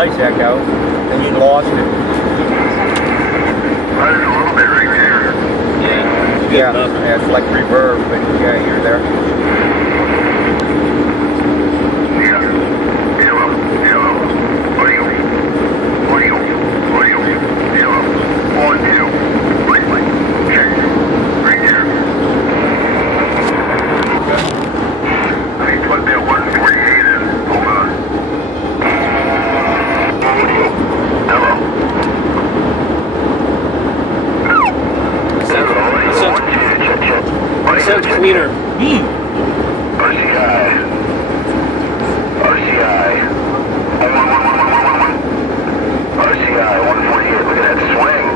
nice echo, and you lost it. There's a little bit right there. Yeah, it's like reverb, but yeah, you're there. Sounds cleaner. RCI. RCI. RCI 148. Look at that swing.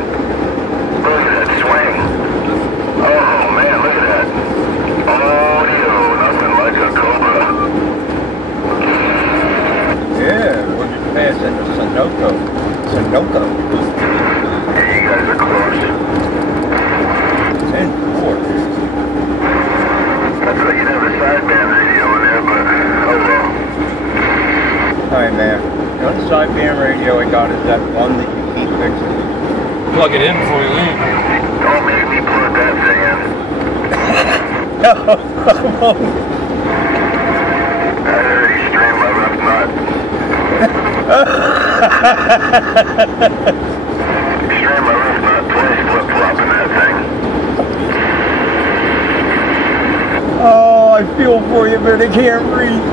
Look at that swing. Oh man, look at that. Audio, nothing like a cobra. Yeah, we're just past at the Sunoco. Yeah, you guys are close. 10-4. I thought you'd have a sideband radio in there, but oh well. Alright, man. The only sideband radio I got is that one that you keep fixing. Plug it in before you leave. Don't make me plug that thing in. No, I won't. I already strained my left nut. Strained my left nut twice, flip-flopping that thing. Oh, I feel for you, but I can't breathe.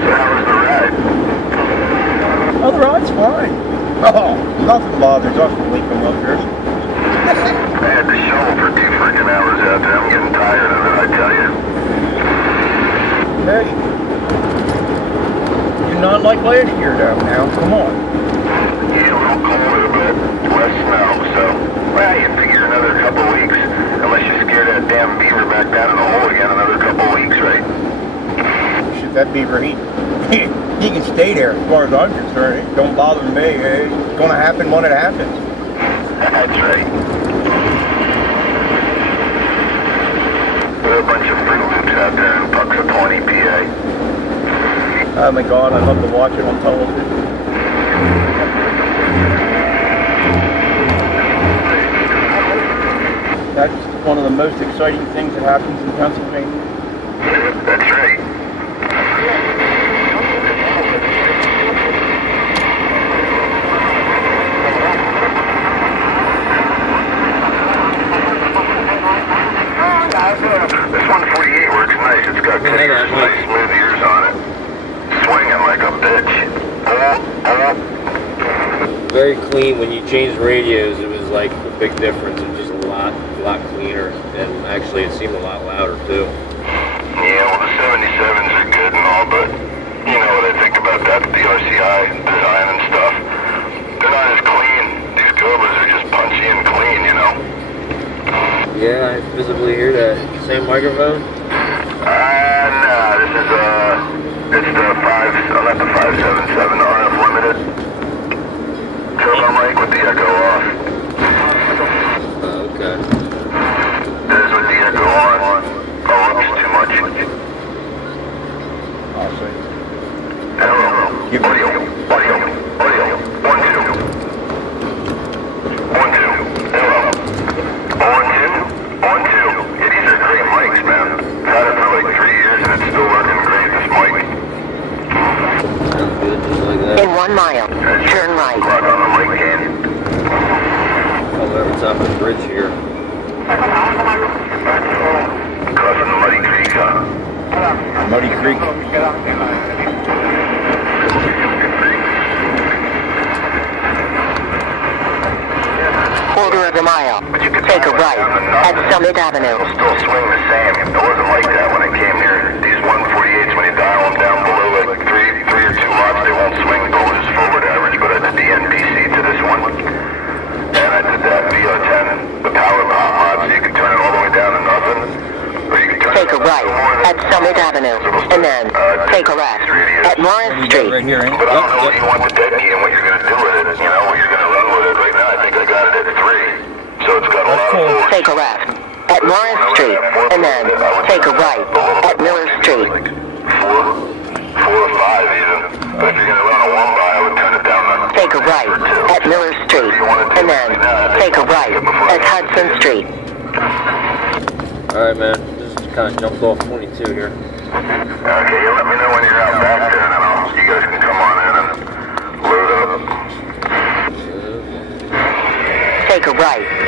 So how was the ride? Oh, the ride's fine. Oh, nothing bothers us when we come up here. I had to shovel for 2 freaking hours out there. I'm getting tired of it, I tell you. Hey, you're not like last year, though. Now, come on. Yeah, we'll call it a bit less snow, so well, you figure another couple weeks, unless you scare that damn beaver back down in the hole again, another couple weeks, right? Shit, that beaver, he can stay there as far as I'm concerned. It don't bother me. It's going to happen when it happens. That's right. There are a bunch of Fruit Loops out there in Puxapawnee, PA. Oh my God, I love to watch it on television. That's one of the most exciting things that happens in Pennsylvania. That's right. This 148 works nice. It's got clear, nice, smooth ears on it. Swinging like a bitch. Very clean. When you changed radios, it was like a big difference. It was just a lot cleaner, and actually it seemed a lot louder too. Yeah, well the 77s are good and all, but you know what I think about that, the RCI design and stuff. They're not as clean. These Cobras are just punchy and clean, you know. Yeah, I visibly hear that. Same microphone? Nah, this is it's the 5, not the 577 RF Limited. Turbo mic with the echo off. Oh, okay. This is with the echo on. Oh, oops, too much. I'll see. Hello. Audio. 1, 2. Hello. 1, 2. Yeah, these are great mics, man. Had it for like 3 years and it's still working great, this mic. Sounds good, just like that. In 1 mile, turn right. Clock on the mic gain. Oh, we're over top of the bridge here. Crossing the Muddy Creek, huh? Muddy Creek. Quarter of a mile, take a right at Summit Avenue. It'll still swing the same. It wasn't like that when I came here. These 148s, when you dial them down below like 3 or 2 watts, they won't swing below this forward average, but I did the NPC to this one. And I did that VO10, the power pop mod, so you can turn it all the way down to nothing. Or you can turn Take a right at Summit Avenue, and then take a left at Morris Street. Right here, ain't it? But I don't know what you want the dead key and what you're going to do with it, you know, what you're going to run with it. Right now, I think I got it at 3. So it's got a lot of force. Take a left at Morris Street, and then take a right at Miller Street. 4 or 5 even. But if you're going to run a 1-by, I would turn it down. Take a right at Miller Street, and then take a right at Hudson Street. Alright, man. Just kind of jumped off 22 here. Okay, you let me know when you're out back there, and then you guys can come on in and load up. Take a right